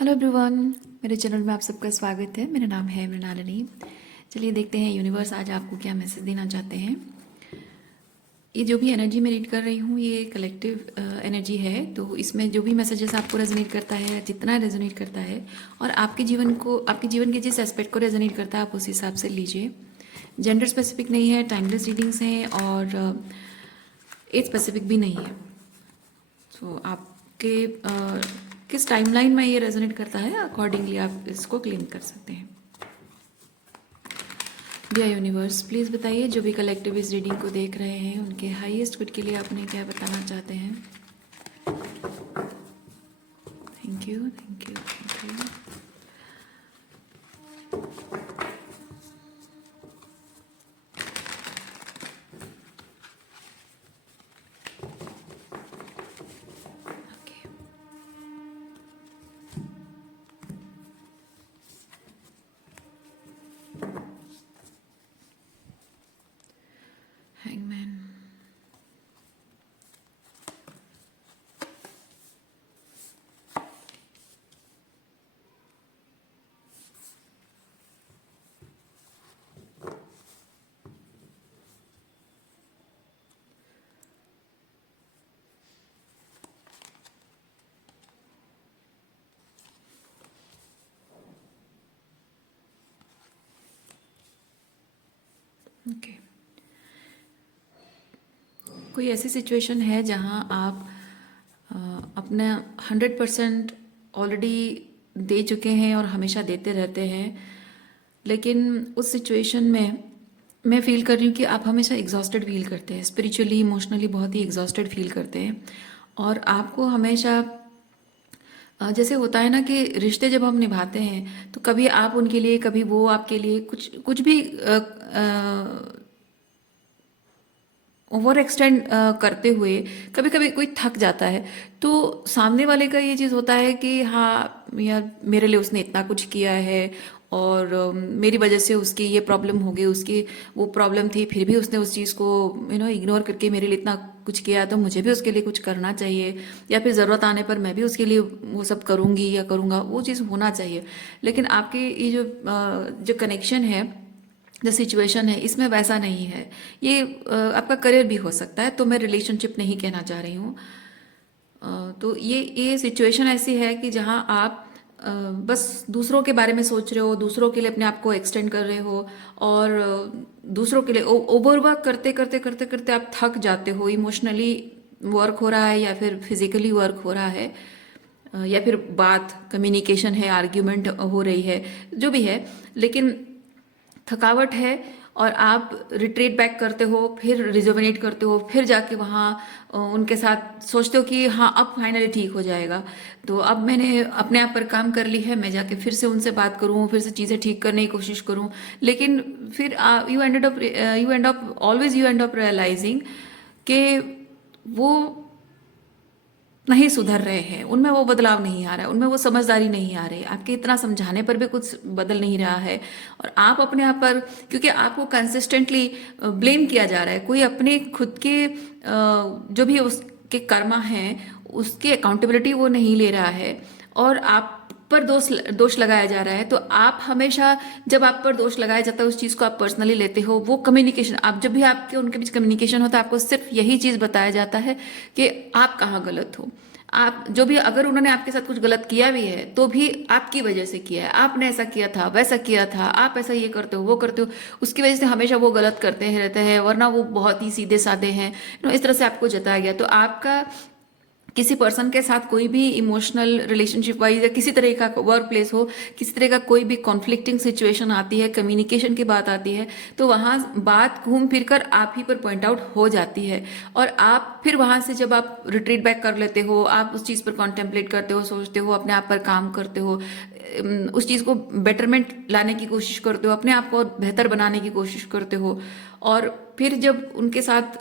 Hello everyone, मेरे channel में आप सबका स्वागत है। मेरा नाम है मृणालिनी। चलिए देखते हैं यूनिवर्स आज आपको क्या मैसेज देना चाहते हैं। ये जो भी एनर्जी मैं रीड कर रही हूँ ये कलेक्टिव एनर्जी है, तो इसमें जो भी मैसेजेस आपको रेजोनेट करता है, जितना रेजोनेट करता है और आपके जीवन के जिस एस्पेक्ट को रेजोनेट करता है आप उस हिसाब से लीजिए। जेंडर स्पेसिफिक नहीं है, टाइमलेस रीडिंग्स हैं और एज स्पेसिफिक भी नहीं है। तो आपके किस टाइमलाइन में ये रेजोनेट करता है अकॉर्डिंगली आप इसको क्लेम कर सकते हैं। डियर यूनिवर्स, प्लीज़ बताइए जो भी कलेक्टिव इस रीडिंग को देख रहे हैं उनके हाईएस्ट गुड के लिए आप उन्हें क्या बताना चाहते हैं। Thank you, thank you, thank you. Hangman, okay. कोई ऐसी सिचुएशन है जहां आप अपना 100% ऑलरेडी दे चुके हैं और हमेशा देते रहते हैं, लेकिन उस सिचुएशन में मैं फील कर रही हूँ कि आप हमेशा एग्जॉस्टेड फील करते हैं, स्पिरिचुअली इमोशनली बहुत ही एग्जॉस्टेड फील करते हैं। और आपको हमेशा जैसे होता है ना कि रिश्ते जब हम निभाते हैं तो कभी आप उनके लिए, कभी वो आपके लिए कुछ कुछ भी ओवर एक्सटेंड करते हुए कभी कभी कोई थक जाता है। तो सामने वाले का ये चीज़ होता है कि हाँ यार, मेरे लिए उसने इतना कुछ किया है और मेरी वजह से उसकी ये प्रॉब्लम हो गई, उसकी वो प्रॉब्लम थी, फिर भी उसने उस चीज़ को इग्नोर करके मेरे लिए इतना कुछ किया, तो मुझे भी उसके लिए कुछ करना चाहिए, या फिर ज़रूरत आने पर मैं भी उसके लिए वो सब करूँगी या करूँगा, वो चीज़ होना चाहिए। लेकिन आपके ये जो कनेक्शन है, जो सिचुएशन है, इसमें वैसा नहीं है। ये आपका करियर भी हो सकता है, तो मैं रिलेशनशिप नहीं कहना चाह रही हूँ। तो ये सिचुएशन ऐसी है कि जहाँ आप बस दूसरों के बारे में सोच रहे हो, दूसरों के लिए अपने आप को एक्सटेंड कर रहे हो और दूसरों के लिए ओवरवर्क करते करते करते करते आप थक जाते हो। इमोशनली वर्क हो रहा है या फिर फिजिकली वर्क हो रहा है, या फिर बात कम्युनिकेशन है, आर्ग्यूमेंट हो रही है, जो भी है, लेकिन थकावट है और आप रिट्रीट बैक करते हो, फिर रिजुविनेट करते हो, फिर जाके वहाँ उनके साथ सोचते हो कि हाँ अब फाइनली ठीक हो जाएगा, तो अब मैंने अपने आप पर काम कर ली है, मैं जाके फिर से उनसे बात करूँ, फिर से चीज़ें ठीक करने की कोशिश करूँ। लेकिन फिर यू एंड अप रियलाइजिंग कि वो नहीं सुधर रहे हैं, उनमें वो बदलाव नहीं आ रहा है, उनमें वो समझदारी नहीं आ रही, आपके इतना समझाने पर भी कुछ बदल नहीं रहा है। और आप अपने आप पर, क्योंकि आपको कंसिस्टेंटली ब्लेम किया जा रहा है, कोई अपने खुद के जो भी उसके कर्मा हैं उसकी अकाउंटेबिलिटी वो नहीं ले रहा है और आप पर दोष लगाया जा रहा है। तो आप हमेशा, जब आप पर दोष लगाया जाता है उस चीज़ को आप पर्सनली लेते हो। वो कम्युनिकेशन, आप जब भी आपके उनके बीच कम्युनिकेशन होता है आपको सिर्फ यही चीज़ बताया जाता है कि आप कहाँ गलत हो। आप जो भी, अगर उन्होंने आपके साथ कुछ गलत किया भी है तो भी आपकी वजह से किया है, आपने ऐसा किया था, वैसा किया था, आप ऐसा ये करते हो, वो करते हो, उसकी वजह से हमेशा वो गलत करते हैं रहते हैं, वरना वो बहुत ही सीधे साधे हैं। इस तरह से आपको जताया गया। तो आपका किसी पर्सन के साथ कोई भी इमोशनल रिलेशनशिप वाइज या किसी तरह का वर्क प्लेस हो, किसी तरह का कोई भी कॉन्फ्लिक्टिंग सिचुएशन आती है, कम्युनिकेशन की बात आती है, तो वहाँ बात घूम फिर कर आप ही पर पॉइंट आउट हो जाती है। और आप फिर वहाँ से जब आप रिट्रीट बैक कर लेते हो, आप उस चीज़ पर कॉन्टेम्पलेट करते हो, सोचते हो, अपने आप पर काम करते हो, उस चीज़ को बेटरमेंट लाने की कोशिश करते हो, अपने आप को बेहतर बनाने की कोशिश करते हो। और फिर जब उनके साथ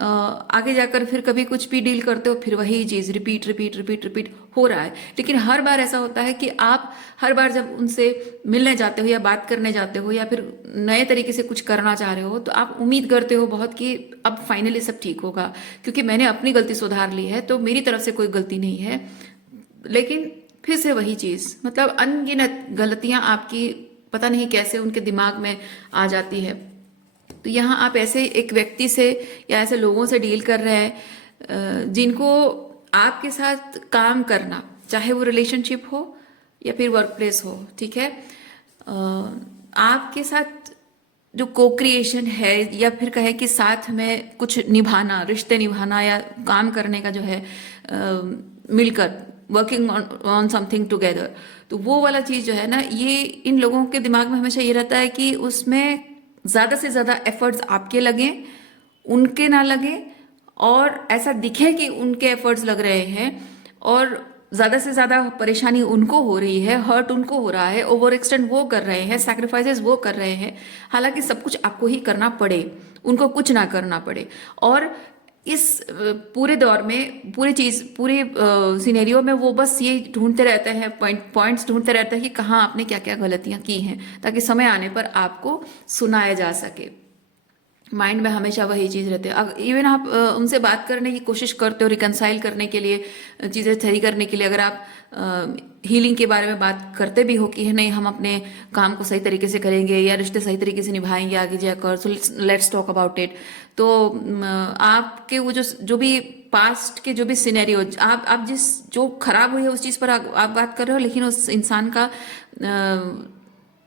आगे जाकर फिर कभी कुछ भी डील करते हो, फिर वही चीज़ रिपीट रिपीट रिपीट रिपीट हो रहा है। लेकिन हर बार ऐसा होता है कि आप हर बार जब उनसे मिलने जाते हो या बात करने जाते हो या फिर नए तरीके से कुछ करना चाह रहे हो, तो आप उम्मीद करते हो बहुत कि अब फाइनली सब ठीक होगा, क्योंकि मैंने अपनी गलती सुधार ली है तो मेरी तरफ से कोई गलती नहीं है। लेकिन फिर से वही चीज़, मतलब अनगिनत गलतियां आपकी पता नहीं कैसे उनके दिमाग में आ जाती है। तो यहाँ आप ऐसे एक व्यक्ति से या ऐसे लोगों से डील कर रहे हैं जिनको आपके साथ काम करना, चाहे वो रिलेशनशिप हो या फिर वर्क प्लेस हो, ठीक है, आपके साथ जो को क्रिएशन है या फिर कहे कि साथ में कुछ निभाना, रिश्ते निभाना या काम करने का जो है मिलकर वर्किंग ऑन समथिंग टुगेदर, तो वो वाला चीज़ जो है ना, ये इन लोगों के दिमाग में हमेशा ये रहता है कि उसमें ज़्यादा से ज़्यादा एफर्ट्स आपके लगें, उनके ना लगे, और ऐसा दिखे कि उनके एफर्ट्स लग रहे हैं, और ज़्यादा से ज़्यादा परेशानी उनको हो रही है, हर्ट उनको हो रहा है, ओवर एक्सटेंड वो कर रहे हैं, सैक्रिफाइसेस वो कर रहे हैं, हालांकि सब कुछ आपको ही करना पड़े, उनको कुछ ना करना पड़े। और इस पूरे दौर में पूरे सिनेरियो में वो बस ये ढूंढते रहते हैं, पॉइंट्स ढूंढते रहते हैं कि कहाँ आपने क्या क्या गलतियां की हैं, ताकि समय आने पर आपको सुनाया जा सके। माइंड में हमेशा वही चीज़ रहती है। इवन आप उनसे बात करने की कोशिश करते हो, रिकनसाइल करने के लिए, चीज़ें सही करने के लिए, अगर आप हीलिंग के बारे में बात करते भी हो कि है नहीं हम अपने काम को सही तरीके से करेंगे या रिश्ते सही तरीके से निभाएंगे आगे जाकर, so let's talk about it, तो आपके वो जो भी पास्ट के जो भी सिनेरियो, आप जिस जो खराब हुई है उस चीज़ पर आप बात कर रहे हो, लेकिन उस इंसान का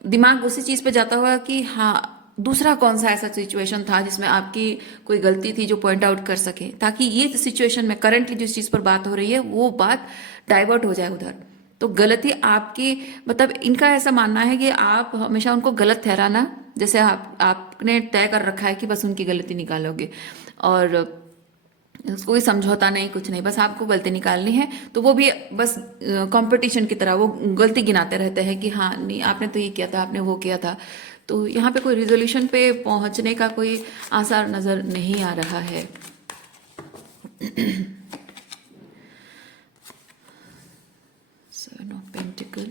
दिमाग उसी चीज़ पे जाता हुआ कि हाँ दूसरा कौन सा ऐसा सिचुएशन था जिसमें आपकी कोई गलती थी जो पॉइंट आउट कर सके, ताकि ये सिचुएशन में करंटली जिस चीज़ पर बात हो रही है वो बात डाइवर्ट हो जाए उधर। तो गलती आपकी, मतलब इनका ऐसा मानना है कि आप हमेशा उनको गलत ठहराना, जैसे आपने तय कर रखा है कि बस उनकी गलती निकालोगे और कोई समझौता नहीं, कुछ नहीं, बस आपको गलती निकालनी है। तो वो भी बस कंपटीशन की तरह वो गलती गिनाते रहते हैं कि हाँ नहीं आपने तो ये किया था, आपने वो किया था। तो यहाँ पे कोई रिजोल्यूशन पे पहुँचने का कोई आसार नज़र नहीं आ रहा है। सेवन ऑफ पेंटिकल,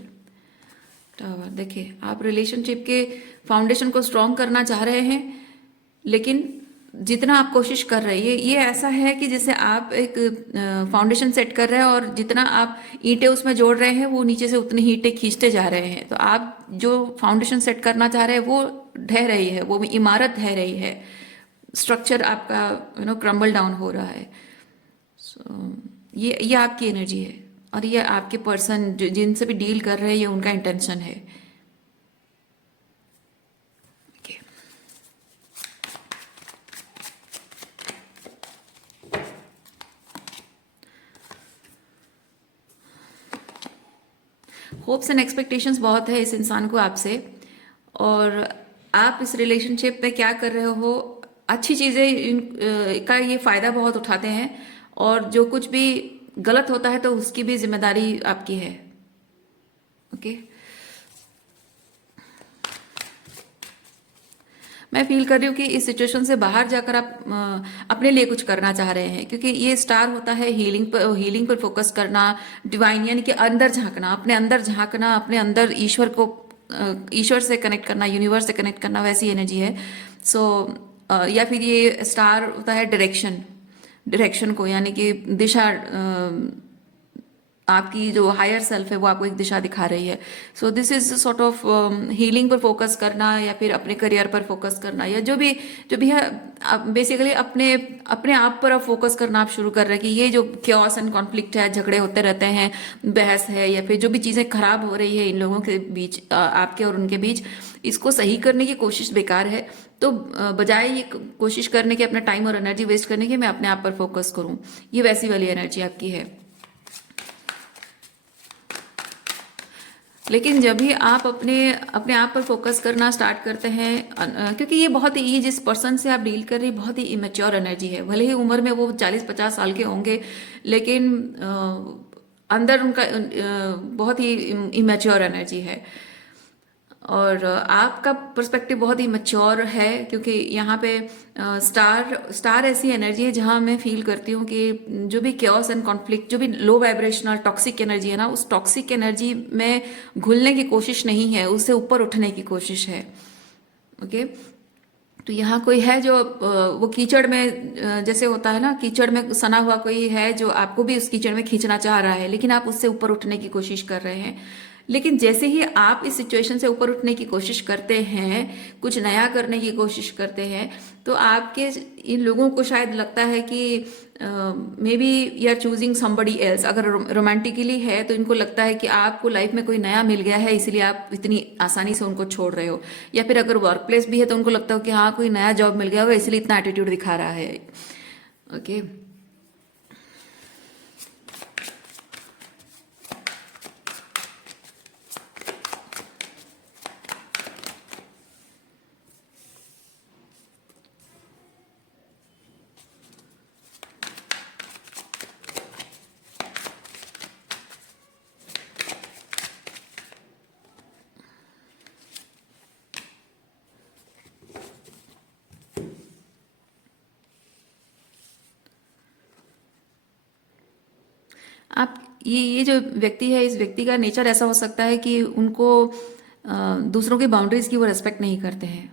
टावर, देखिए आप रिलेशनशिप के फाउंडेशन को स्ट्रॉन्ग करना चाह रहे हैं, लेकिन जितना आप कोशिश कर रहे हैं ये ऐसा है कि जैसे आप एक फाउंडेशन सेट कर रहे हैं और जितना आप ईंटें उसमें जोड़ रहे हैं वो नीचे से उतनी ही ईंटें खींचते जा रहे हैं। तो आप जो फाउंडेशन सेट करना चाह रहे हैं वो ढह रही है, वो इमारत ढह रही है, स्ट्रक्चर आपका क्रम्बल डाउन हो रहा है। सो ये आपकी एनर्जी है और ये आपके पर्सन जिनसे भी डील कर रहे हैं ये उनका इंटेंशन है। होप्स एंड एक्सपेक्टेशंस बहुत है इस इंसान को आपसे, और आप इस रिलेशनशिप में क्या कर रहे हो, अच्छी चीज़ें का ये फ़ायदा बहुत उठाते हैं, और जो कुछ भी गलत होता है तो उसकी भी जिम्मेदारी आपकी है। ओके, मैं फील कर रही हूँ कि इस सिचुएशन से बाहर जाकर आप अपने लिए कुछ करना चाह रहे हैं, क्योंकि ये स्टार होता है हीलिंग पर फोकस करना, डिवाइन यानी कि अंदर झांकना, अपने अंदर झांकना, अपने अंदर ईश्वर से कनेक्ट करना, यूनिवर्स से कनेक्ट करना, वैसी एनर्जी है। सो या फिर ये स्टार होता है डायरेक्शन को, यानी कि दिशा, आपकी जो हायर सेल्फ है वो आपको एक दिशा दिखा रही है। So this is sort of healing पर फोकस करना या फिर अपने करियर पर फोकस करना, या जो भी है, बेसिकली अपने आप पर अब फोकस करना आप शुरू कर रहे हैं कि ये जो क्योस एंड कॉन्फ्लिक्ट है, झगड़े होते रहते हैं, बहस है, या फिर जो भी चीज़ें खराब हो रही है इन लोगों के बीच, आपके और उनके बीच, इसको सही करने की कोशिश बेकार है। तो बजाय ये कोशिश करने के अपना टाइम और एनर्जी वेस्ट करने के, मैं अपने आप पर फोकस करूँ, ये वैसी वाली एनर्जी आपकी है। लेकिन जब भी आप अपने आप पर फोकस करना स्टार्ट करते हैं, क्योंकि ये जिस पर्सन से आप डील कर रही, बहुत ही इमेच्योर एनर्जी है, भले ही उम्र में वो 40-50 साल के होंगे, लेकिन अंदर उनका बहुत ही इमेच्योर एनर्जी है, और आपका पर्सपेक्टिव बहुत ही मैच्योर है, क्योंकि यहाँ पे स्टार ऐसी एनर्जी है जहाँ मैं फील करती हूँ कि जो भी क्योस एंड कॉन्फ्लिक्ट, जो भी लो वाइब्रेशनल टॉक्सिक एनर्जी है ना, उस टॉक्सिक एनर्जी में घुलने की कोशिश नहीं है, उससे ऊपर उठने की कोशिश है। ओके, तो यहाँ कोई है जो वो कीचड़ में जैसे होता है ना, कीचड़ में सना हुआ कोई है जो आपको भी उस कीचड़ में खींचना चाह रहा है, लेकिन आप उससे ऊपर उठने की कोशिश कर रहे हैं। लेकिन जैसे ही आप इस सिचुएशन से ऊपर उठने की कोशिश करते हैं, कुछ नया करने की कोशिश करते हैं, तो आपके इन लोगों को शायद लगता है कि maybe you are choosing somebody else. अगर रोमांटिकली है तो इनको लगता है कि आपको लाइफ में कोई नया मिल गया है, इसीलिए आप इतनी आसानी से उनको छोड़ रहे हो। या फिर अगर वर्क प्लेस भी है तो उनको लगता हो कि हाँ कोई नया जॉब मिल गया होगा, इसलिए इतना एटीट्यूड दिखा रहा है। ओके। आप ये जो व्यक्ति है, इस व्यक्ति का नेचर ऐसा हो सकता है कि उनको दूसरों की बाउंड्रीज की वो रेस्पेक्ट नहीं करते हैं।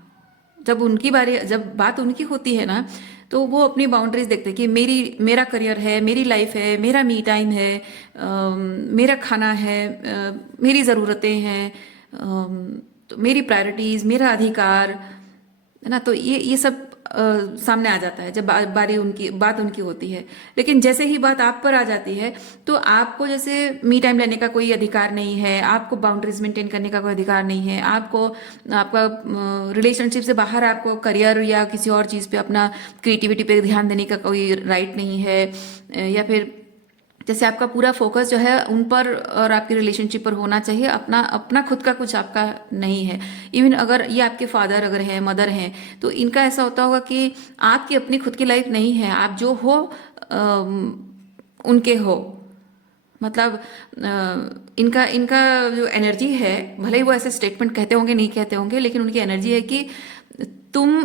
जब बात उनकी होती है ना, तो वो अपनी बाउंड्रीज देखते हैं कि मेरा करियर है, मेरी लाइफ है, मेरा मी टाइम है, मेरा खाना है, मेरी ज़रूरतें हैं, तो मेरी प्रायोरिटीज़, मेरा अधिकार है ना। तो ये सब सामने आ जाता है जब बात उनकी होती है। लेकिन जैसे ही बात आप पर आ जाती है, तो आपको जैसे मी टाइम लेने का कोई अधिकार नहीं है, आपको बाउंड्रीज मेंटेन करने का कोई अधिकार नहीं है, आपको आपका रिलेशनशिप से बाहर आपको करियर या किसी और चीज़ पे, अपना क्रिएटिविटी पे ध्यान देने का कोई राइट नहीं है। या फिर जैसे आपका पूरा फोकस जो है उन पर और आपके रिलेशनशिप पर होना चाहिए, अपना अपना खुद का कुछ आपका नहीं है। इवन अगर ये आपके फादर अगर हैं, मदर हैं, तो इनका ऐसा होता होगा कि आपकी अपनी खुद की लाइफ नहीं है, आप जो हो उनके हो। मतलब इनका इनका जो एनर्जी है, भले ही वो ऐसे स्टेटमेंट कहते होंगे नहीं कहते होंगे, लेकिन उनकी एनर्जी है कि तुम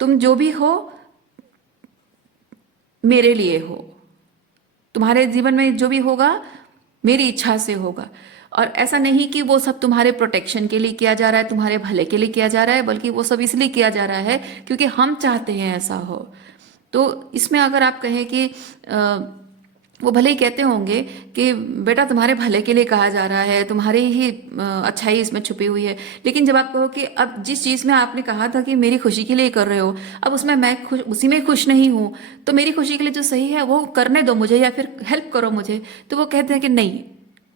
तुम जो भी हो मेरे लिए हो, तुम्हारे जीवन में जो भी होगा मेरी इच्छा से होगा। और ऐसा नहीं कि वो सब तुम्हारे प्रोटेक्शन के लिए किया जा रहा है, तुम्हारे भले के लिए किया जा रहा है, बल्कि वो सब इसलिए किया जा रहा है क्योंकि हम चाहते हैं ऐसा हो। तो इसमें अगर आप कहें कि वो भले ही कहते होंगे कि बेटा तुम्हारे भले के लिए कहा जा रहा है, तुम्हारी ही अच्छाई इसमें छुपी हुई है, लेकिन जब आप कहो कि अब जिस चीज़ में आपने कहा था कि मेरी खुशी के लिए कर रहे हो, अब उसमें मैं खुश, उसी में खुश नहीं हूँ, तो मेरी खुशी के लिए जो सही है वो करने दो मुझे, या फिर हेल्प करो मुझे। तो वो कहते हैं कि नहीं,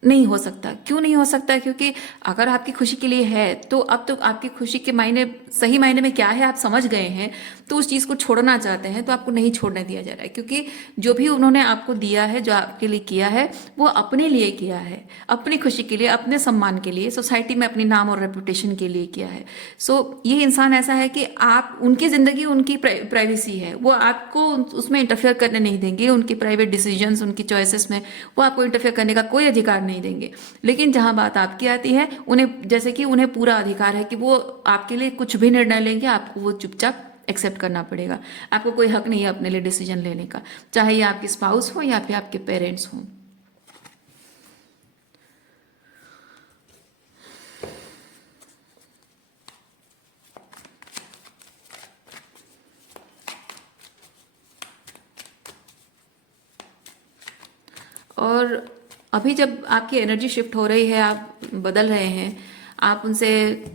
नहीं हो सकता। क्यों नहीं हो सकता? क्योंकि अगर आपकी खुशी के लिए है, तो अब तो आपकी खुशी के मायने, सही मायने में क्या है आप समझ गए हैं, तो उस चीज़ को छोड़ना चाहते हैं, तो आपको नहीं छोड़ने दिया जा रहा है। क्योंकि जो भी उन्होंने आपको दिया है, जो आपके लिए किया है, वो अपने लिए किया है, अपनी खुशी के लिए, अपने सम्मान के लिए, सोसाइटी में अपनी नाम और रेपुटेशन के लिए किया है। सो ये इंसान ऐसा है कि आप, उनकी ज़िंदगी उनकी प्राइवेसी है, वो आपको उसमें इंटरफेयर करने नहीं देंगे। उनकी प्राइवेट डिसीजंस, उनकी चॉइसेस में वो आपको इंटरफेयर करने का कोई अधिकार नहीं देंगे। लेकिन जहां बात आपकी आती है, उन्हें, जैसे कि उन्हें पूरा अधिकार है कि वो आपके लिए कुछ भी निर्णय लेंगे, आपको वो चुपचाप एक्सेप्ट करना पड़ेगा। आपको कोई हक नहीं है अपने लिए डिसीजन लेने का, चाहे ये आपके स्पाउस हो या फिर आपके पेरेंट्स हों। और अभी जब आपकी एनर्जी शिफ्ट हो रही है, आप बदल रहे हैं, आप उनसे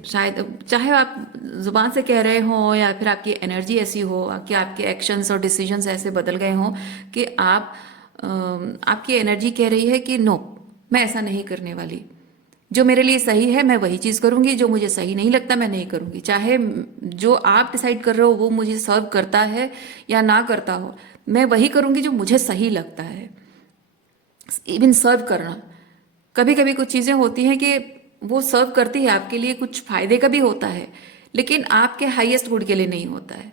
शायद, चाहे आप जुबान से कह रहे हो या फिर आपकी एनर्जी ऐसी हो कि आपके एक्शंस और डिसीजंस ऐसे बदल गए हों कि आपकी एनर्जी कह रही है कि नो, मैं ऐसा नहीं करने वाली। जो मेरे लिए सही है मैं वही चीज़ करूंगी, जो मुझे सही नहीं लगता मैं नहीं करूंगी। चाहे जो आप डिसाइड कर रहे हो वो मुझे सर्व करता है या ना करता हो, मैं वही करूंगी जो मुझे सही लगता है। इवन सर्व करना, कभी कभी कुछ चीज़ें होती हैं कि वो सर्व करती है आपके लिए, कुछ फायदे का भी होता है, लेकिन आपके हाईएस्ट गुड के लिए नहीं होता है।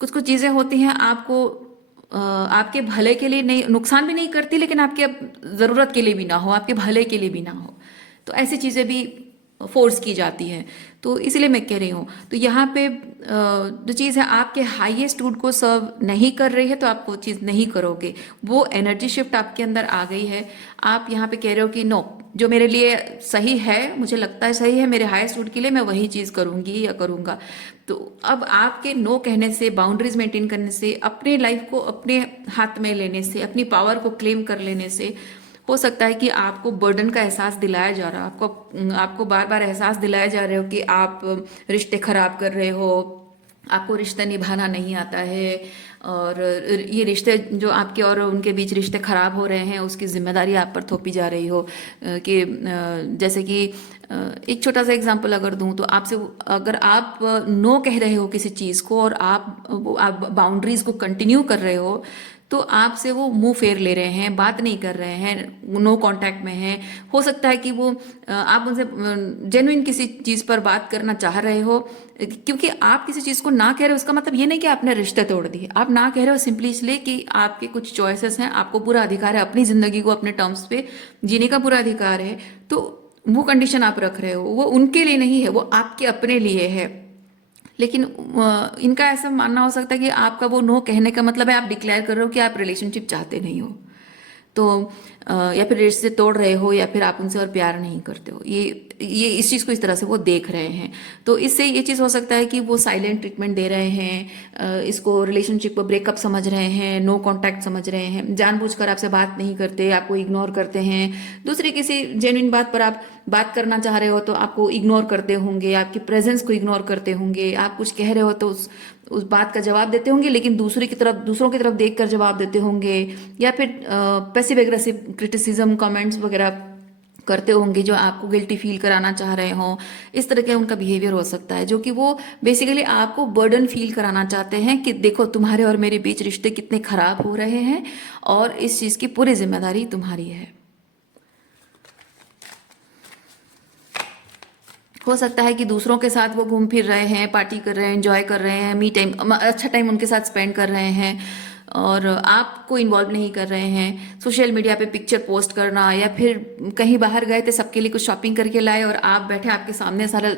कुछ कुछ चीज़ें होती हैं आपको आपके भले के लिए नहीं, नुकसान भी नहीं करती, लेकिन आपके ज़रूरत के लिए भी ना हो, आपके भले के लिए भी ना हो। तो ऐसी चीज़ें भी फोर्स की जाती है। तो इसीलिए मैं कह रही हूँ, तो यहाँ पे जो चीज़ है आपके हाईएस्ट गुड को सर्व नहीं कर रही है तो आप वो चीज़ नहीं करोगे। वो एनर्जी शिफ्ट आपके अंदर आ गई है। आप यहाँ पे कह रहे हो कि नो, जो मेरे लिए सही है, मुझे लगता है सही है, मेरे हाईएस्ट गुड के लिए मैं वही चीज़ करूँगी या करूँगा। तो अब आपके नो कहने से, बाउंड्रीज मेंटेन करने से, अपने लाइफ को अपने हाथ में लेने से, अपनी पावर को क्लेम कर लेने से हो सकता है कि आपको बर्डन का एहसास दिलाया जा रहा है, आपको आपको बार बार एहसास दिलाया जा रहे हो कि आप रिश्ते खराब कर रहे हो, आपको रिश्ता निभाना नहीं आता है, और ये रिश्ते जो आपके और उनके बीच रिश्ते खराब हो रहे हैं उसकी जिम्मेदारी आप पर थोपी जा रही हो। कि जैसे कि एक छोटा सा एग्जांपल अगर दूं तो आपसे, अगर आप नो कह रहे हो किसी चीज़ को और आप बाउंड्रीज को कंटिन्यू कर रहे हो, तो आपसे वो मुंह फेर ले रहे हैं, बात नहीं कर रहे हैं, नो कांटेक्ट में हैं। हो सकता है कि वो आप उनसे जेन्युइन किसी चीज़ पर बात करना चाह रहे हो, क्योंकि आप किसी चीज़ को ना कह रहे हो उसका मतलब ये नहीं कि आपने रिश्ते तोड़ दिए। आप ना कह रहे हो सिंपली इसलिए कि आपके कुछ चॉइसेस हैं, आपको पूरा अधिकार है अपनी ज़िंदगी को अपने टर्म्स पे जीने का, पूरा अधिकार है। तो वो कंडीशन आप रख रहे हो, वो उनके लिए नहीं है, वो आपके अपने लिए है। लेकिन इनका ऐसा मानना हो सकता है कि आपका वो नो कहने का मतलब है आप डिक्लेयर कर रहे हो कि आप रिलेशनशिप चाहते नहीं हो। तो या फिर रिश्ते तोड़ रहे हो, या फिर आप उनसे और प्यार नहीं करते हो। ये इस चीज़ को इस तरह से वो देख रहे हैं। तो इससे ये चीज़ हो सकता है कि वो साइलेंट ट्रीटमेंट दे रहे हैं, इसको रिलेशनशिप को ब्रेकअप समझ रहे हैं, नो कांटेक्ट समझ रहे हैं, जानबूझकर आपसे बात नहीं करते, आपको इग्नोर करते हैं। दूसरी किसी जेन्युइन बात पर आप बात करना चाह रहे हो तो आपको इग्नोर करते होंगे, आपकी प्रेजेंस को इग्नोर करते होंगे, आप कुछ कह रहे हो तो उस बात का जवाब देते होंगे, लेकिन दूसरों की तरफ देखकर जवाब देते होंगे, या फिर पैसिव एग्रेसिव क्रिटिसिज्म कमेंट्स वगैरह करते होंगे जो आपको गिल्टी फील कराना चाह रहे हो। इस तरह का उनका बिहेवियर हो सकता है, जो कि वो बेसिकली आपको बर्डन फील कराना चाहते हैं कि देखो तुम्हारे और मेरे बीच रिश्ते कितने खराब हो रहे हैं और इस चीज़ की पूरी जिम्मेदारी तुम्हारी है। हो सकता है कि दूसरों के साथ वो घूम फिर रहे हैं, पार्टी कर रहे हैं, एंजॉय कर रहे हैं, मी टाइम, अच्छा टाइम उनके साथ स्पेंड कर रहे हैं, और आपको इन्वॉल्व नहीं कर रहे हैं। सोशल मीडिया पे पिक्चर पोस्ट करना, या फिर कहीं बाहर गए थे, सबके लिए कुछ शॉपिंग करके लाए और आप बैठे, आपके सामने सारा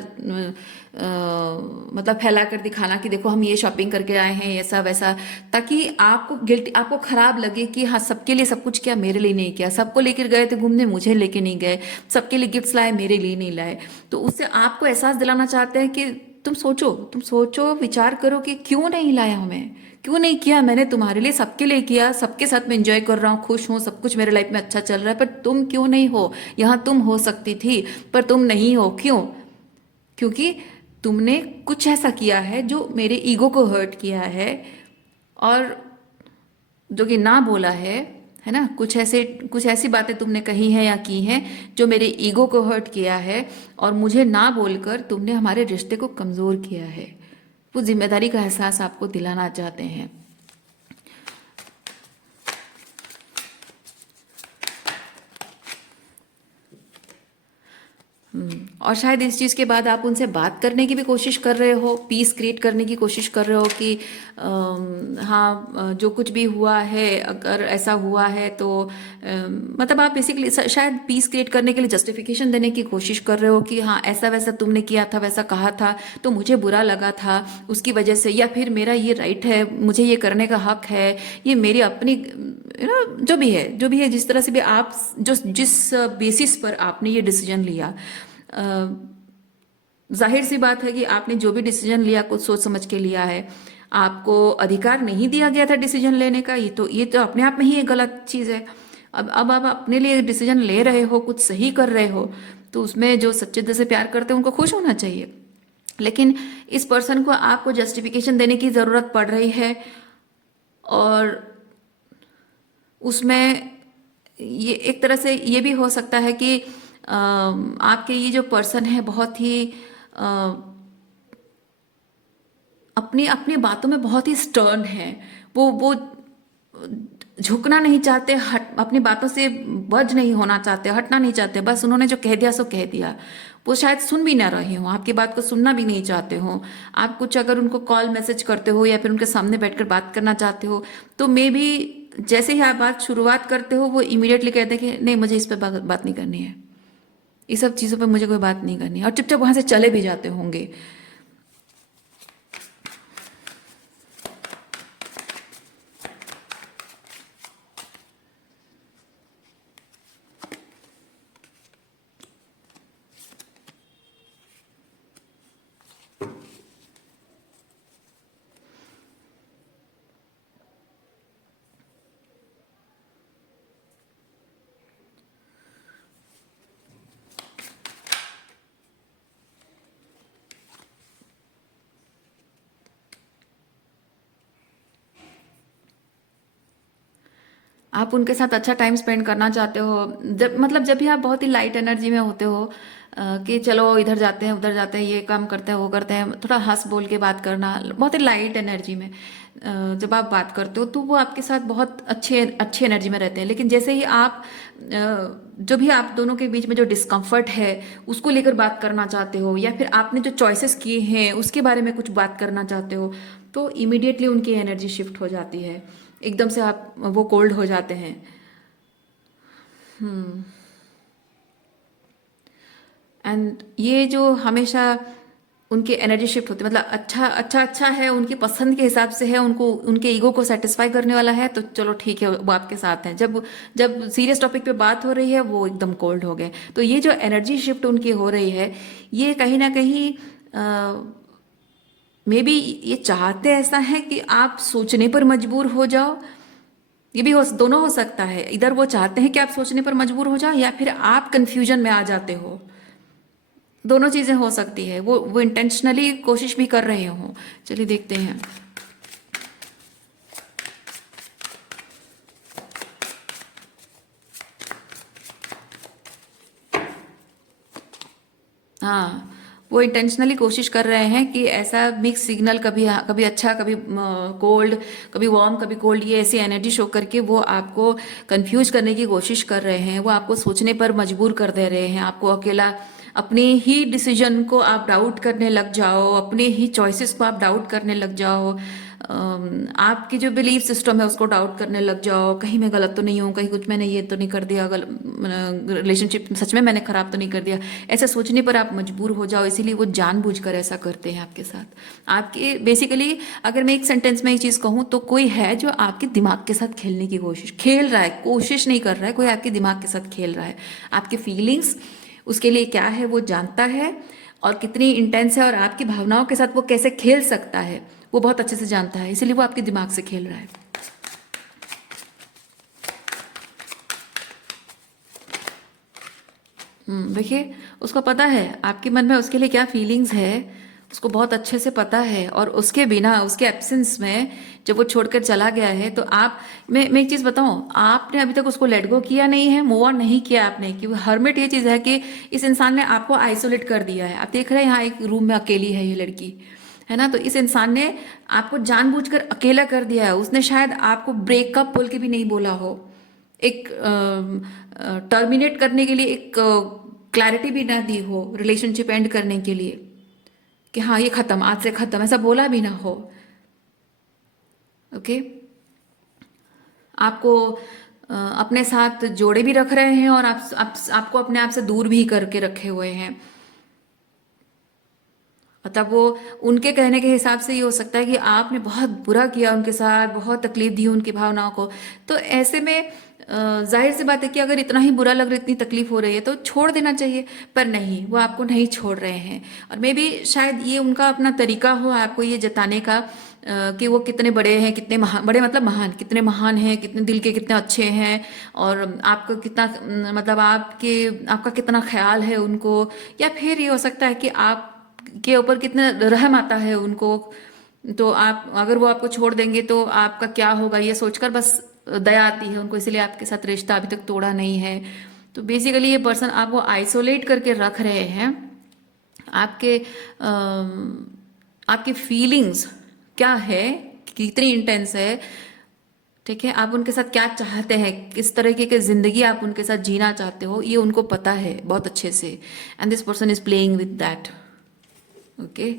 मतलब फैला कर दिखाना कि देखो हम ये शॉपिंग करके आए हैं, ऐसा वैसा, ताकि आपको गिल्ट, आपको खराब लगे कि हाँ सबके लिए सब कुछ किया, मेरे लिए नहीं किया। सबको लेकर गए थे घूमने, मुझे लेके नहीं गए। सबके लिए गिफ्ट्स लाए, मेरे लिए नहीं लाए। तो उससे आपको एहसास दिलाना चाहते हैं कि तुम सोचो, विचार करो कि क्यों नहीं लाया हमें, क्यों नहीं किया मैंने तुम्हारे लिए, सबके लिए किया, सबके साथ में एंजॉय कर रहा हूँ, खुश हूँ, सब कुछ मेरे लाइफ में अच्छा चल रहा है, पर तुम क्यों नहीं हो यहाँ। तुम हो सकती थी पर तुम नहीं हो। क्यों? क्योंकि तुमने कुछ ऐसा किया है जो मेरे ईगो को हर्ट किया है, और जो कि ना बोला है ना, कुछ ऐसी बातें तुमने कही हैं या की हैं जो मेरे ईगो को हर्ट किया है, और मुझे ना बोलकर तुमने हमारे रिश्ते को कमज़ोर किया है। वो जिम्मेदारी का एहसास आपको दिलाना चाहते हैं। और शायद इस चीज़ के बाद आप उनसे बात करने की भी कोशिश कर रहे हो, पीस क्रिएट करने की कोशिश कर रहे हो कि हाँ जो कुछ भी हुआ है, अगर ऐसा हुआ है तो मतलब आप बेसिकली शायद पीस क्रिएट करने के लिए जस्टिफिकेशन देने की कोशिश कर रहे हो कि हाँ ऐसा वैसा तुमने किया था, वैसा कहा था तो मुझे बुरा लगा था उसकी वजह से, या फिर मेरा ये राइट है, मुझे ये करने का हक है, ये मेरी अपनी जो भी है, जिस तरह से भी आप जिस बेसिस पर आपने ये डिसीजन लिया, जाहिर सी बात है कि आपने जो भी डिसीजन लिया कुछ सोच समझ के लिया है। आपको अधिकार नहीं दिया गया था डिसीजन लेने का, ये तो अपने आप में ही एक गलत चीज़ है। अब आप अपने लिए डिसीजन ले रहे हो, कुछ सही कर रहे हो, तो उसमें जो सच्चे दिल से प्यार करते हैं उनको खुश होना चाहिए। लेकिन इस पर्सन को आपको जस्टिफिकेशन देने की ज़रूरत पड़ रही है, और उसमें ये एक तरह से ये भी हो सकता है कि आपके ये जो पर्सन है बहुत ही अपनी अपनी बातों में बहुत ही स्टर्न है। वो झुकना नहीं चाहते, हट अपनी बातों से बज नहीं होना चाहते, हटना नहीं चाहते, बस उन्होंने जो कह दिया सो कह दिया। वो शायद सुन भी ना रहे हो, आपकी बात को सुनना भी नहीं चाहते हो। आप कुछ अगर उनको कॉल मैसेज करते हो या फिर उनके सामने बैठकर बात करना चाहते हो, तो मे बी जैसे ही आप बात शुरुआत करते हो वो इमीडिएटली कहते हैं कि नहीं मुझे इस पर बात नहीं करनी है। ये सब चीज़ों पे मुझे कोई बात नहीं करनी है, और चुपचाप वहाँ से चले भी जाते होंगे। आप उनके साथ अच्छा टाइम स्पेंड करना चाहते हो, जब मतलब जब भी आप बहुत ही लाइट एनर्जी में होते हो, कि चलो इधर जाते हैं उधर जाते हैं, ये काम करते हैं वो करते हैं, थोड़ा हंस बोल के बात करना, बहुत ही लाइट एनर्जी में जब आप बात करते हो तो वो आपके साथ बहुत अच्छे अच्छी एनर्जी में रहते हैं। लेकिन जैसे ही आप जो भी आप दोनों के बीच में जो डिस्कम्फर्ट है उसको लेकर बात करना चाहते हो, या फिर आपने जो चॉइसेस किए हैं उसके बारे में कुछ बात करना चाहते हो, तो इमीडिएटली उनकी एनर्जी शिफ्ट हो जाती है, एकदम से आप वो कोल्ड हो जाते हैं। एंड ये जो हमेशा उनकी एनर्जी शिफ्ट होती है, मतलब अच्छा अच्छा अच्छा है, उनकी पसंद के हिसाब से है, उनको उनके ईगो को सेटिस्फाई करने वाला है, तो चलो ठीक है वो आपके साथ हैं। जब जब सीरियस टॉपिक पे बात हो रही है वो एकदम कोल्ड हो गए। तो ये जो एनर्जी शिफ्ट उनकी हो रही है, ये कहीं ना कहीं मे बी ये चाहते ऐसा है कि आप सोचने पर मजबूर हो जाओ। ये भी हो, दोनों हो सकता है, इधर वो चाहते हैं कि आप सोचने पर मजबूर हो जाओ, या फिर आप कंफ्यूजन में आ जाते हो। दोनों चीजें हो सकती है, वो इंटेंशनली कोशिश भी कर रहे हो। चलिए देखते हैं। हाँ, वो इंटेंशनली कोशिश कर रहे हैं कि ऐसा मिक्स सिग्नल, कभी कभी अच्छा कभी कोल्ड, कभी वार्म कभी कोल्ड, ये ऐसी एनर्जी शो करके वो आपको कंफ्यूज करने की कोशिश कर रहे हैं। वो आपको सोचने पर मजबूर कर दे रहे हैं, आपको अकेला अपने ही डिसीजन को आप डाउट करने लग जाओ, अपने ही चॉइसेस को आप डाउट करने लग जाओ, आपकी जो बिलीफ सिस्टम है उसको डाउट करने लग जाओ, कहीं मैं गलत तो नहीं हूँ, कहीं कुछ मैंने ये तो नहीं कर दिया, रिलेशनशिप सच में मैंने खराब तो नहीं कर दिया। ऐसा सोचने पर आप मजबूर हो जाओ, इसीलिए वो जानबूझकर ऐसा करते हैं आपके साथ। आपके बेसिकली, अगर मैं एक सेंटेंस में ये चीज़ कहूँ तो कोई है जो आपके दिमाग के साथ खेलने की खेल रहा है, कोशिश नहीं कर रहा है, कोई आपके दिमाग के साथ खेल रहा है। आपकी फीलिंग्स उसके लिए क्या है वो जानता है, और कितनी इंटेंस है, और आपकी भावनाओं के साथ वो कैसे खेल सकता है वो बहुत अच्छे से जानता है, इसीलिए वो आपके दिमाग से खेल रहा है। देखिए, उसको पता है आपके मन में उसके लिए क्या फीलिंग्स है, उसको बहुत अच्छे से पता है, और उसके बिना, उसके एब्सेंस में जब वो छोड़कर चला गया है, तो आप, मैं एक चीज़ बताऊं, आपने अभी तक उसको लेट गो किया नहीं है, मूव ऑन नहीं किया आपने, कि हरमिट ये चीज़ है कि इस इंसान ने आपको आइसोलेट कर दिया है। आप देख रहे हैं यहाँ एक रूम में अकेली है ये लड़की, है ना, तो इस इंसान ने आपको जानबूझकर अकेला कर दिया है। उसने शायद आपको ब्रेकअप बोल के भी नहीं बोला हो, एक टर्मिनेट करने के लिए एक क्लैरिटी भी ना दी हो, रिलेशनशिप एंड करने के लिए, कि हाँ ये खत्म, आज से खत्म, ऐसा बोला भी ना हो। ओके, आपको अपने साथ जोड़े भी रख रहे हैं, और आपको अपने आप से दूर भी करके रखे हुए हैं। मतलब वो उनके कहने के हिसाब से ये हो सकता है कि आपने बहुत बुरा किया उनके साथ, बहुत तकलीफ दी उनकी भावनाओं को, तो ऐसे में जाहिर सी बात है कि अगर इतना ही बुरा लग रहा है, इतनी तकलीफ हो रही है, तो छोड़ देना चाहिए। पर नहीं, वो आपको नहीं छोड़ रहे हैं, और मे बी शायद ये उनका अपना तरीका हो आपको ये जताने का, कि वो कितने बड़े हैं, कितने महान, बड़े मतलब महान, कितने महान हैं, कितने दिल के कितने अच्छे हैं, और आपका कितना मतलब आपका कितना ख्याल है उनको, या फिर ये हो सकता है कि आप के ऊपर कितना रहम आता है उनको। तो आप, अगर वो आपको छोड़ देंगे तो आपका क्या होगा ये सोचकर बस दया आती है उनको, इसलिए आपके साथ रिश्ता अभी तक तोड़ा नहीं है। तो बेसिकली ये पर्सन आपको आइसोलेट करके रख रहे हैं। आपके आपकी फीलिंग्स क्या है, कितनी इंटेंस है, ठीक है, आप उनके साथ क्या चाहते हैं, किस तरीके की जिंदगी आप उनके साथ जीना चाहते हो, ये उनको पता है बहुत अच्छे से, and this person is playing with that. Okay,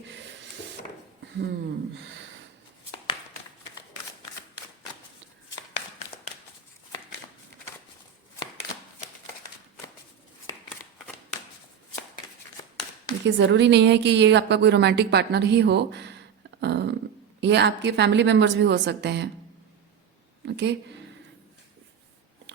देखिए, ज़रूरी नहीं है कि ये आपका कोई रोमांटिक पार्टनर ही हो। अ, ये आपके फैमिली मेम्बर्स भी हो सकते हैं। ओके,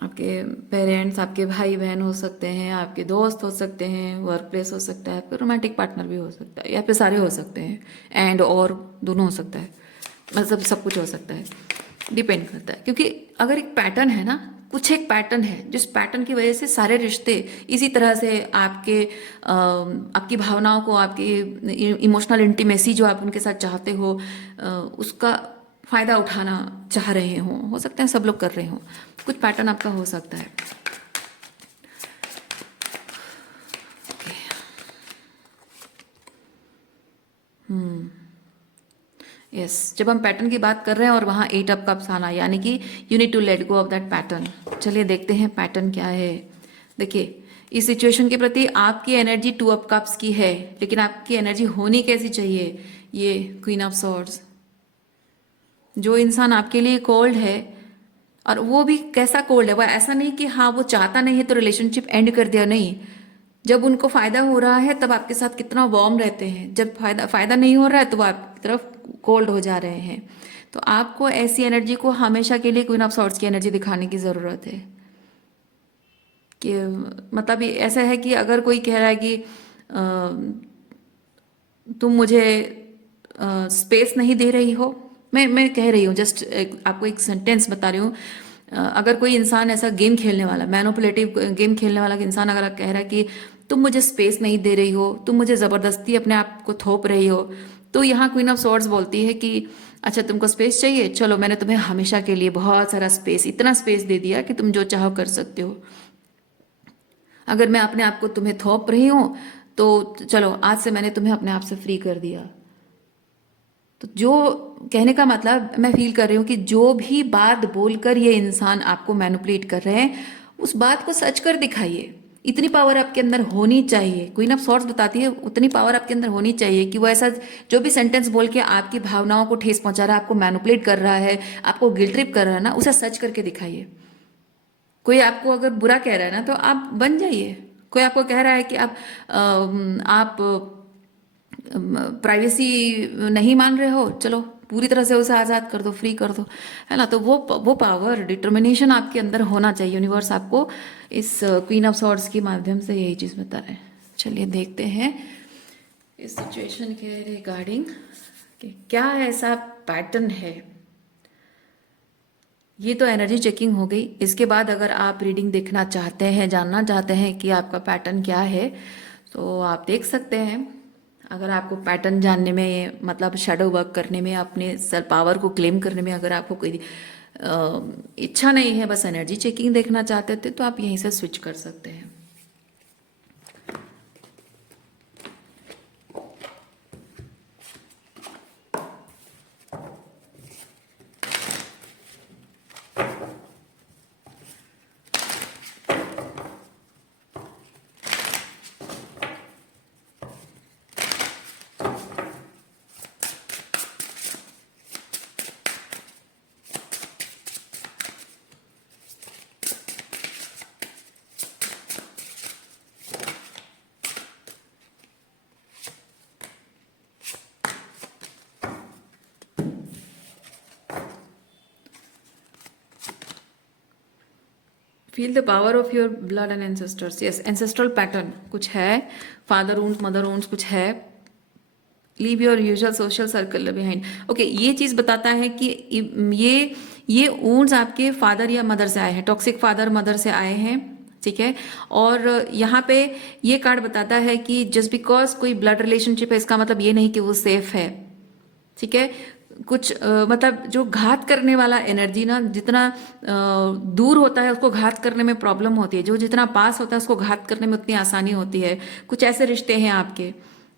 आपके पेरेंट्स, आपके भाई बहन हो सकते हैं, आपके दोस्त हो सकते हैं, वर्क प्लेस हो सकता है, आपका रोमांटिक पार्टनर भी हो सकता है, या फिर सारे हो सकते हैं, एंड और दोनों हो सकता है, मतलब सब कुछ हो सकता है, डिपेंड करता है। क्योंकि अगर एक पैटर्न है ना, कुछ एक पैटर्न है जिस पैटर्न की वजह से सारे रिश्ते इसी तरह से आपकी भावनाओं को, आपकी इमोशनल इंटीमेसी जो आप उनके साथ चाहते हो, उसका फायदा उठाना चाह रहे हो सकता है सब लोग कर रहे हो, कुछ पैटर्न आपका हो सकता है। यस, जब हम पैटर्न की बात कर रहे हैं और वहाँ 8 ऑफ कप्स आना, यानी कि you need to let go of that pattern. चलिए देखते हैं पैटर्न क्या है। देखिए, इस सिचुएशन के प्रति आपकी एनर्जी 2 ऑफ कप्स की है, लेकिन आपकी एनर्जी होनी कैसी चाहिए? ये क्वीन ऑफ सॉर्ड्स। जो इंसान आपके लिए कोल्ड है, और वो भी कैसा कोल्ड है, वो ऐसा नहीं कि हाँ वो चाहता नहीं है तो रिलेशनशिप एंड कर दिया, नहीं। जब उनको फायदा हो रहा है तब आपके साथ कितना वार्म रहते हैं, जब फायदा नहीं हो रहा है तो वो आपकी तरफ कोल्ड हो जा रहे हैं। तो आपको ऐसी एनर्जी को हमेशा के लिए क्वीन ऑफ सॉर्ड्स की एनर्जी दिखाने की ज़रूरत है। कि मतलब ये ऐसा है कि अगर कोई कह रहा है कि तुम मुझे स्पेस नहीं दे रही हो, मैं कह रही हूँ, जस्ट आपको एक सेंटेंस बता रही हूँ। अगर कोई इंसान ऐसा गेम खेलने वाला, मैनिपुलेटिव गेम खेलने वाला इंसान अगर कह रहा है कि तुम मुझे स्पेस नहीं दे रही हो, तुम मुझे ज़बरदस्ती अपने आप को थोप रही हो, तो यहाँ क्वीन ऑफ सॉर्ड्स बोलती है कि अच्छा तुमको स्पेस चाहिए, चलो मैंने तुम्हें हमेशा के लिए बहुत सारा स्पेस, इतना स्पेस दे दिया कि तुम जो चाहो कर सकते हो। अगर मैं अपने आप को तुम्हें थोप रही हूँ तो चलो आज से मैंने तुम्हें अपने आप से फ्री कर दिया। तो जो कहने का मतलब मैं फील कर रही हूँ कि जो भी बात बोलकर ये इंसान आपको मैनिपुलेट कर रहे हैं, उस बात को सच कर दिखाइए। इतनी पावर आपके अंदर होनी चाहिए, क्वीन ऑफ सॉर्ड्स बताती है उतनी पावर आपके अंदर होनी चाहिए कि वो ऐसा जो भी सेंटेंस बोल के आपकी भावनाओं को ठेस पहुंचा रहा है, आपको मैनिपुलेट कर रहा है, आपको गिल्ट ट्रिप कर रहा है ना, उसे सच करके दिखाइए। कोई आपको अगर बुरा कह रहा है ना तो आप बन जाइए। कोई आपको कह रहा है कि आप प्राइवेसी नहीं मान रहे हो, चलो पूरी तरह से उसे आज़ाद कर दो, फ्री कर दो, है ना। तो वो पावर, डिटर्मिनेशन आपके अंदर होना चाहिए। यूनिवर्स आपको इस क्वीन ऑफ सॉर्ड्स के माध्यम से यही चीज़ बता रहे हैं। चलिए देखते हैं इस सिचुएशन के रिगार्डिंग कि क्या ऐसा पैटर्न है। ये तो एनर्जी चेकिंग हो गई। इसके बाद अगर आप रीडिंग देखना चाहते हैं, जानना चाहते हैं कि आपका पैटर्न क्या है, तो आप देख सकते हैं। अगर आपको पैटर्न जानने में, मतलब शेडो वर्क करने में, अपने सेल्फ पावर को क्लेम करने में अगर आपको कोई इच्छा नहीं है, बस एनर्जी चेकिंग देखना चाहते थे, तो आप यहीं से स्विच कर सकते हैं। Feel the power of your blood and ancestors. Yes, ancestral pattern कुछ है, फादर वुंड्स, मदर वुंड्स कुछ है। Leave your usual social circle behind. Okay, ये चीज़ बताता है कि ये वुंड्स आपके फादर या मदर से आए हैं, टॉक्सिक फादर मदर से आए हैं, ठीक है। और यहाँ पे ये कार्ड बताता है कि जस्ट बिकॉज कोई ब्लड रिलेशनशिप है, इसका मतलब ये नहीं कि वो सेफ है, ठीक है। कुछ मतलब जो घात करने वाला एनर्जी ना, जितना दूर होता है उसको घात करने में प्रॉब्लम होती है, जो जितना पास होता है उसको घात करने में उतनी आसानी होती है। कुछ ऐसे रिश्ते हैं आपके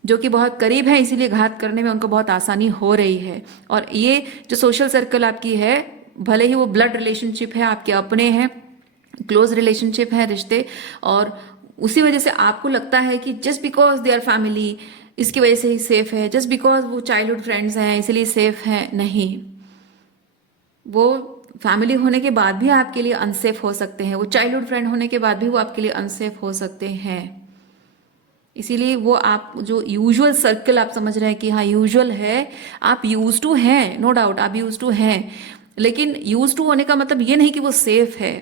जो कि बहुत करीब हैं, इसीलिए घात करने में उनको बहुत आसानी हो रही है। और ये जो सोशल सर्कल आपकी है, भले ही वो ब्लड रिलेशनशिप है, आपके अपने हैं, क्लोज रिलेशनशिप है, रिश्ते, और उसी वजह से आपको लगता है कि just because they are family, इसकी वजह से ही सेफ है, जस्ट बिकॉज वो चाइल्डहुड फ्रेंड्स हैं इसलिए सेफ है। नहीं, वो फैमिली होने के बाद भी आपके लिए अनसेफ हो सकते हैं, वो चाइल्डहुड फ्रेंड होने के बाद भी वो आपके लिए अनसेफ हो सकते हैं। इसीलिए वो आप जो यूजुअल सर्कल आप समझ रहे हैं कि हाँ यूजुअल है, आप यूज टू हैं, नो डाउट आप यूज टू हैं, लेकिन यूज टू होने का मतलब ये नहीं कि वो सेफ है।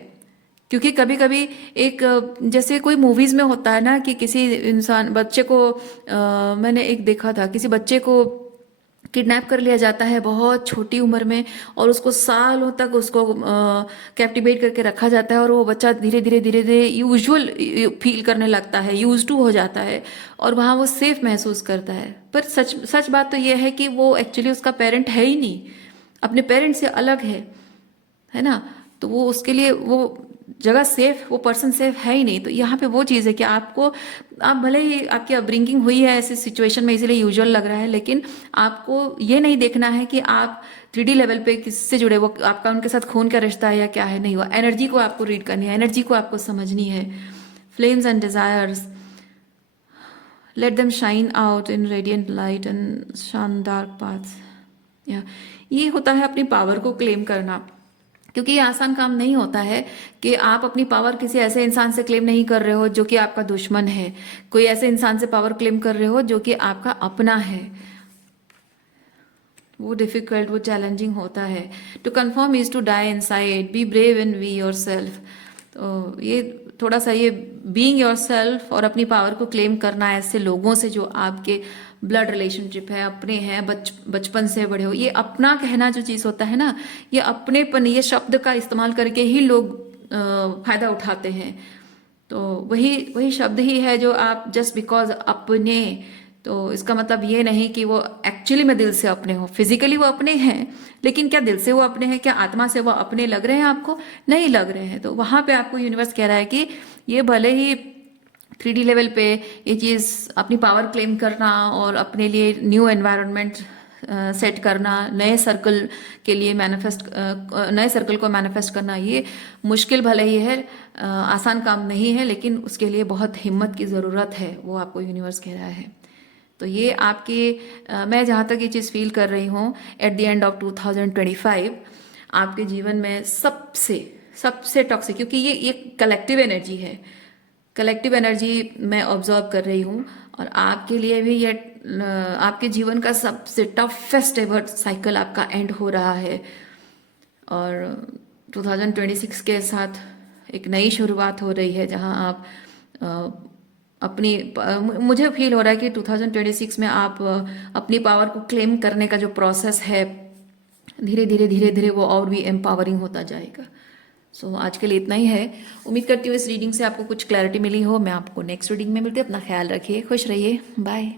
क्योंकि कभी कभी एक जैसे कोई मूवीज में होता है ना कि किसी इंसान बच्चे को मैंने एक देखा था, किसी बच्चे को किडनैप कर लिया जाता है बहुत छोटी उम्र में, और उसको सालों तक उसको कैप्टिवेट करके रखा जाता है, और वो बच्चा धीरे धीरे धीरे धीरे यूजुअल फील करने लगता है, यूज टू हो जाता है, और वहाँ वो सेफ महसूस करता है। पर सच सच बात तो ये है कि वो एक्चुअली उसका पेरेंट है ही नहीं, अपने पेरेंट से अलग है ना। तो वो उसके लिए वो जगह सेफ, वो पर्सन सेफ है ही नहीं। तो यहाँ पे वो चीज़ है कि आपको, आप भले ही आपकी अपब्रिंगिंग हुई है ऐसी सिचुएशन में इसीलिए यूजुअल लग रहा है, लेकिन आपको ये नहीं देखना है कि आप 3D लेवल पे किससे जुड़े, वो आपका उनके साथ खून का रिश्ता है या क्या है, नहीं हुआ। एनर्जी को आपको रीड करनी है, एनर्जी को आपको समझनी है। Flames and desires, let them shine out in radiant light and शन डार्क पाथ्स। या ये होता है अपनी पावर को क्लेम करना। क्योंकि ये आसान काम नहीं होता है कि आप अपनी पावर किसी ऐसे इंसान से क्लेम नहीं कर रहे हो जो कि आपका दुश्मन है, कोई ऐसे इंसान से पावर क्लेम कर रहे हो जो कि आपका अपना है। वो डिफिकल्ट, वो चैलेंजिंग होता है। To conform is to die inside, be brave in we yourself. तो ये थोड़ा सा ये बीइंग योर सेल्फ और अपनी पावर को क्लेम करना ऐसे लोगों से जो आपके ब्लड रिलेशनशिप है, अपने हैं, बचपन से बड़े हो, ये अपना कहना जो चीज़ होता है ना, ये अपनेपन, ये शब्द का इस्तेमाल करके ही लोग फायदा उठाते हैं। तो वही वही शब्द ही है जो आप जस्ट बिकॉज अपने, तो इसका मतलब ये नहीं कि वो एक्चुअली में दिल से अपने हो। फिजिकली वो अपने हैं, लेकिन क्या दिल से वो अपने हैं, क्या आत्मा से वो अपने लग रहे हैं आपको? नहीं लग रहे हैं। तो वहां पे आपको यूनिवर्स कह रहा है कि ये भले ही 3D लेवल पे ये चीज़ अपनी पावर क्लेम करना और अपने लिए न्यू एनवायरनमेंट सेट करना, नए सर्कल के लिए मैनिफेस्ट, नए सर्कल को मैनिफेस्ट करना, ये मुश्किल भले ही है, आसान काम नहीं है, लेकिन उसके लिए बहुत हिम्मत की ज़रूरत है, वो आपको यूनिवर्स कह रहा है। तो ये आपके मैं जहाँ तक ये चीज़ फील कर रही हूँ, एट द एंड ऑफ 2025 आपके जीवन में सबसे सबसे टॉक्सिक, क्योंकि ये कलेक्टिव एनर्जी है, कलेक्टिव एनर्जी मैं ऑब्जर्व कर रही हूँ, और आपके लिए भी ये आपके जीवन का सबसे टफेस्ट एवर साइकिल आपका एंड हो रहा है। और 2026 के साथ एक नई शुरुआत हो रही है, जहाँ आप अपनी मुझे फील हो रहा है कि 2026 में आप अपनी पावर को क्लेम करने का जो प्रोसेस है, धीरे धीरे धीरे धीरे वो और भी एम्पावरिंग होता जाएगा। सो आज के लिए इतना ही है। उम्मीद करती हूँ इस रीडिंग से आपको कुछ क्लैरिटी मिली हो। मैं आपको नेक्स्ट रीडिंग में मिलती हूँ। अपना ख्याल रखिए, खुश रहिए, बाय।